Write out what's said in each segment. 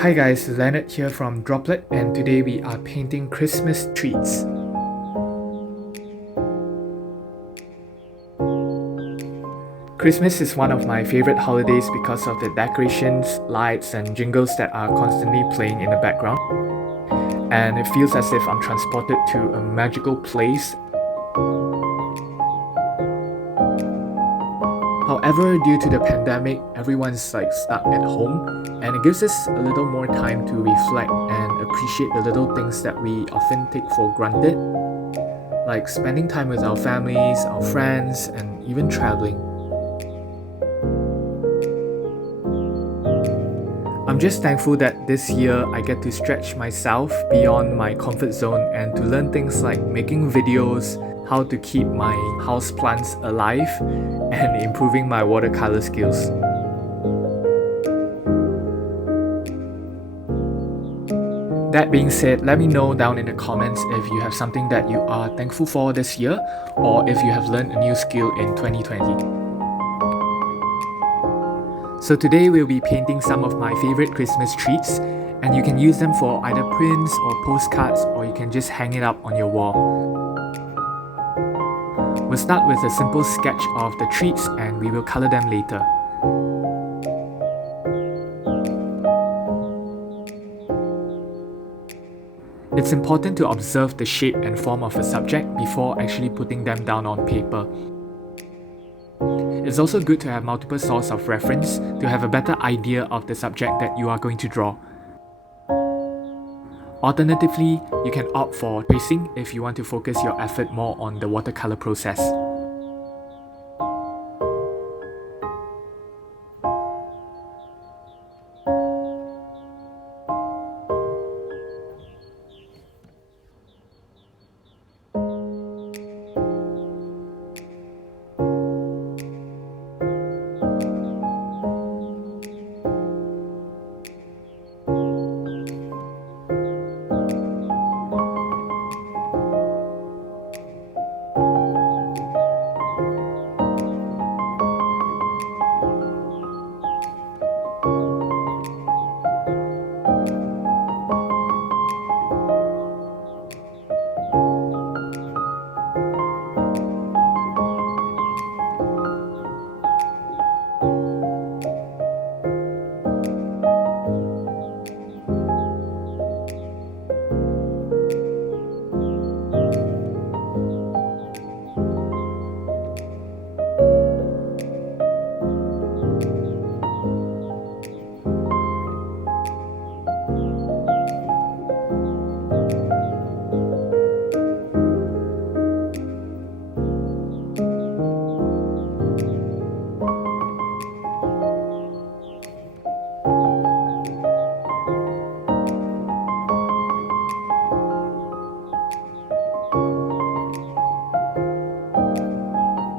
Hi guys, Leonard here from Drawplet, and today we are painting Christmas trees. Christmas is one of my favorite holidays because of the decorations, lights and jingles that are constantly playing in the background. And it feels as if I'm transported to a magical place. However, due to the pandemic, everyone's stuck at home, and it gives us a little more time to reflect and appreciate the little things that we often take for granted, like spending time with our families, our friends, and even traveling. I'm just thankful that this year I get to stretch myself beyond my comfort zone and to learn things like making videos, how to keep my houseplants alive, and improving my watercolor skills. That being said, let me know down in the comments if you have something that you are thankful for this year, or if you have learned a new skill in 2020. So today we'll be painting some of my favorite Christmas treats, and you can use them for either prints or postcards, or you can just hang it up on your wall. We'll start with a simple sketch of the treats and we will color them later. It's important to observe the shape and form of a subject before actually putting them down on paper. It's also good to have multiple sources of reference to have a better idea of the subject that you are going to draw. Alternatively, you can opt for tracing if you want to focus your effort more on the watercolor process.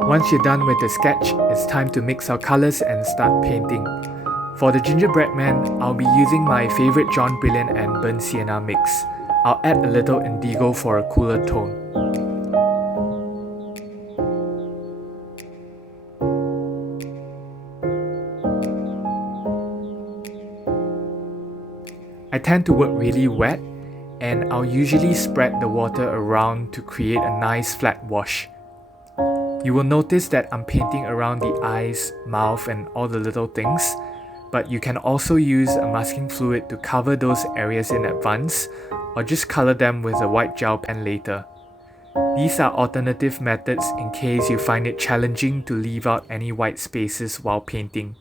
Once you're done with the sketch, it's time to mix our colors and start painting. For the gingerbread man, I'll be using my favorite John Brilliant and Burnt Sienna mix. I'll add a little indigo for a cooler tone. I tend to work really wet, and I'll usually spread the water around to create a nice flat wash. You will notice that I'm painting around the eyes, mouth and all the little things, but you can also use a masking fluid to cover those areas in advance, or just color them with a white gel pen later. These are alternative methods in case you find it challenging to leave out any white spaces while painting.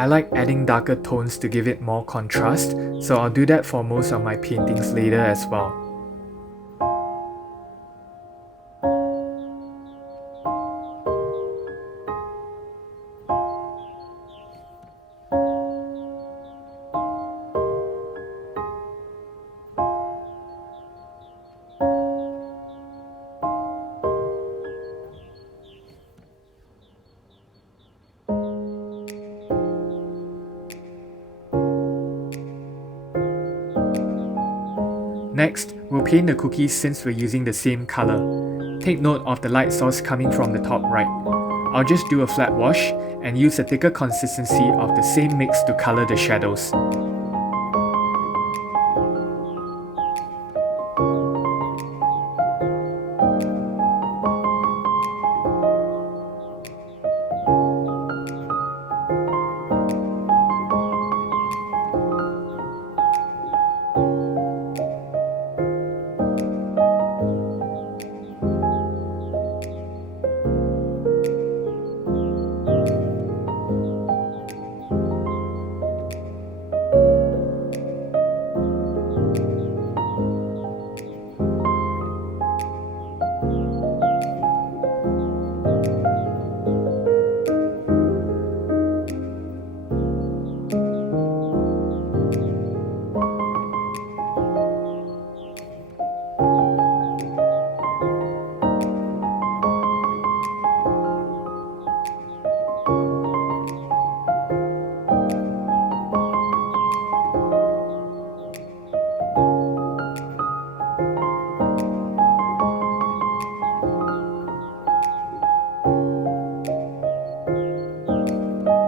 I like adding darker tones to give it more contrast, so I'll do that for most of my paintings later as well. Next, we'll paint the cookies since we're using the same color. Take note of the light source coming from the top right. I'll just do a flat wash and use a thicker consistency of the same mix to color the shadows.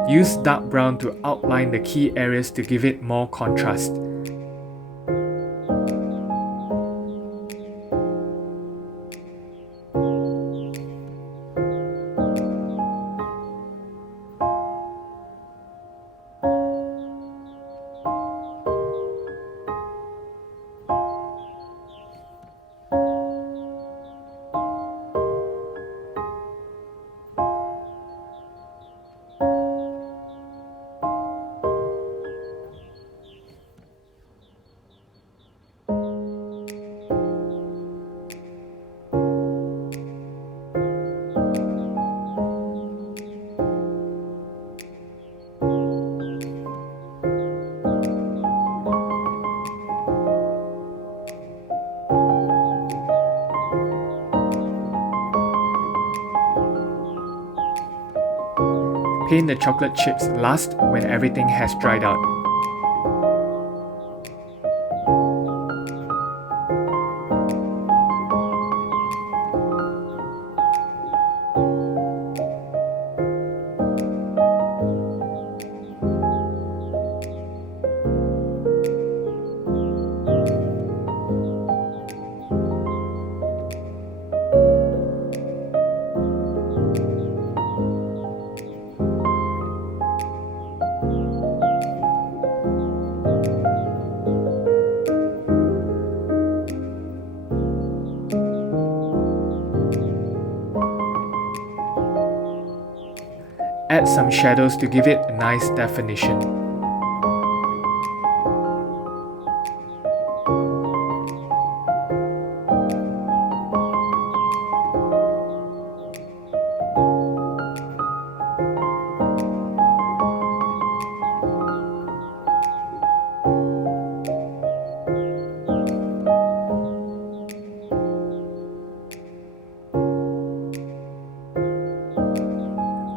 Use dark brown to outline the key areas to give it more contrast. Paint the chocolate chips last when everything has dried out. Add some shadows to give it a nice definition.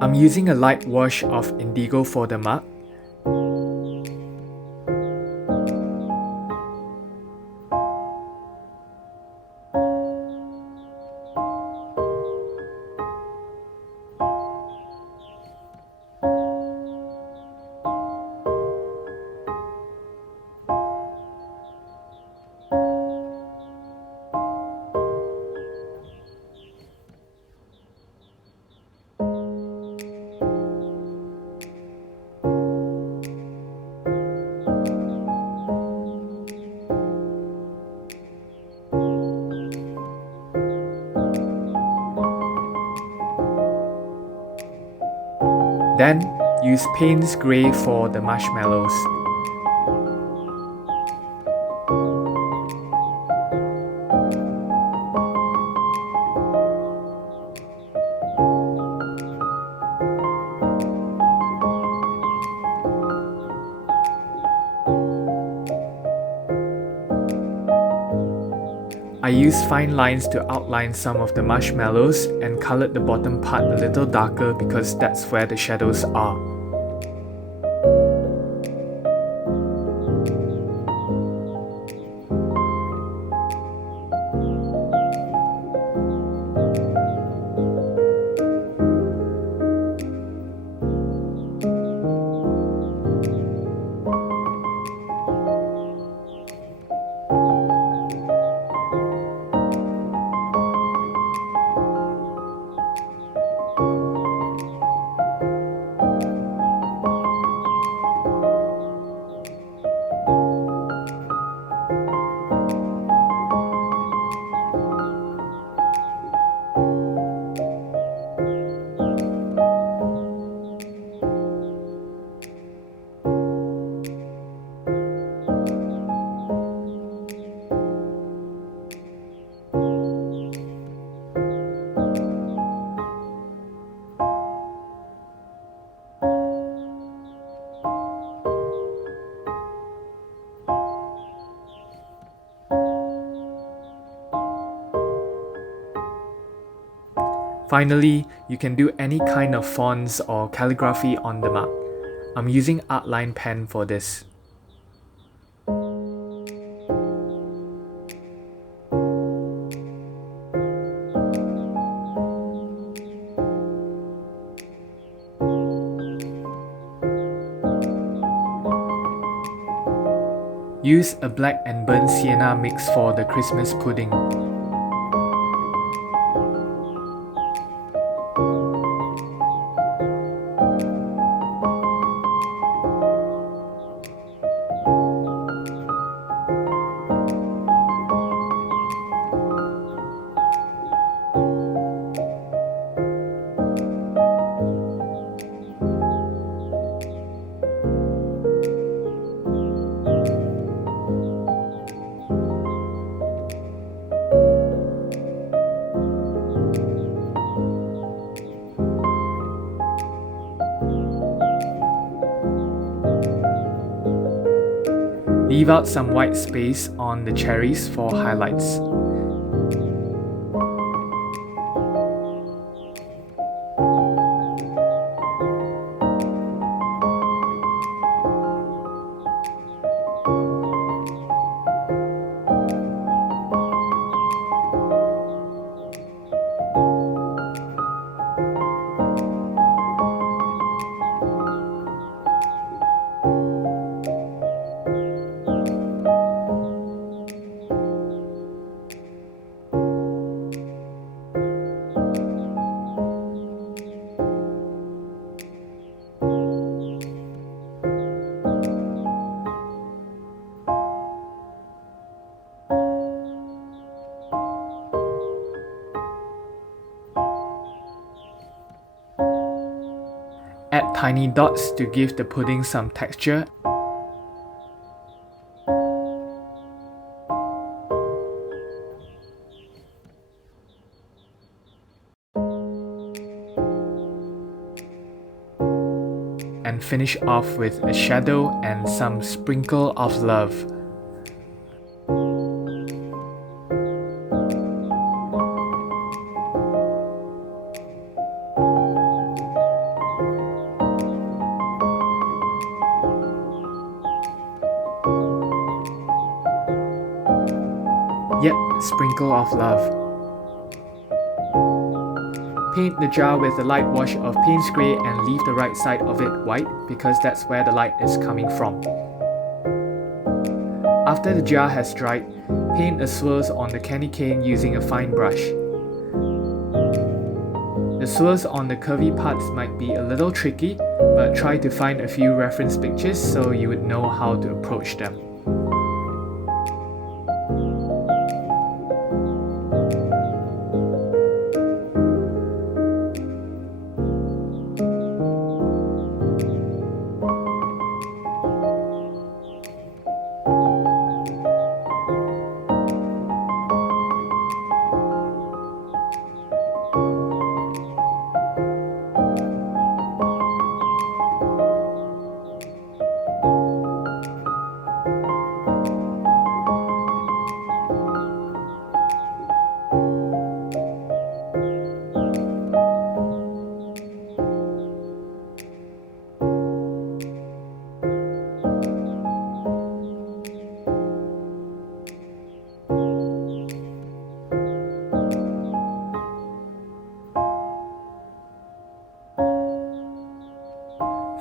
I'm using a light wash of indigo for the mark. Then, Use Payne's Grey for the marshmallows. I used fine lines to outline some of the marshmallows and colored the bottom part a little darker because that's where the shadows are. Finally, you can do any kind of fonts or calligraphy on the mug. I'm using Artline pen for this. Use a black and burnt sienna mix for the Christmas pudding. Leave out some white space on the cherries for highlights. Add tiny dots to give the pudding some texture. And finish off with a shadow and some sprinkle of love. Yep, sprinkle of love. Paint the jar with a light wash of Payne's Grey and leave the right side of it white because that's where the light is coming from. After the jar has dried, paint a swirls on the candy cane using a fine brush. The swirls on the curvy parts might be a little tricky, but try to find a few reference pictures so you would know how to approach them.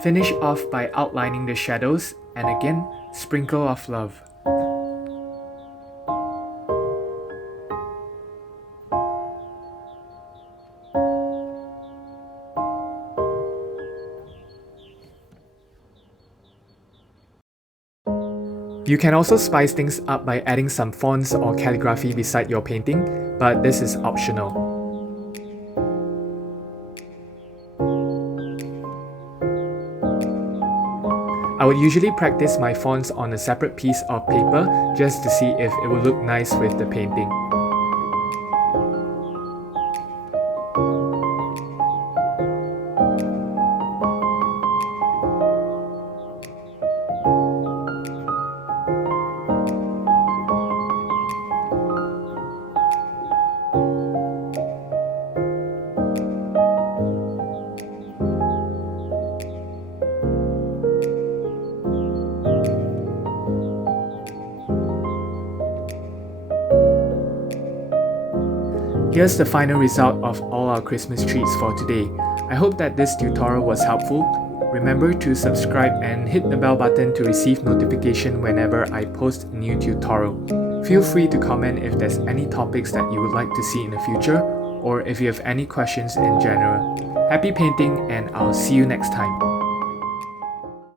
Finish off by outlining the shadows and again, sprinkle of love. You can also spice things up by adding some fonts or calligraphy beside your painting, but this is optional. I would usually practice my fonts on a separate piece of paper just to see if it will look nice with the painting. Here's the final result of all our Christmas trees for today. I hope that this tutorial was helpful. Remember to subscribe and hit the bell button to receive notification whenever I post a new tutorial. Feel free to comment if there's any topics that you would like to see in the future, or if you have any questions in general. Happy painting, and I'll see you next time.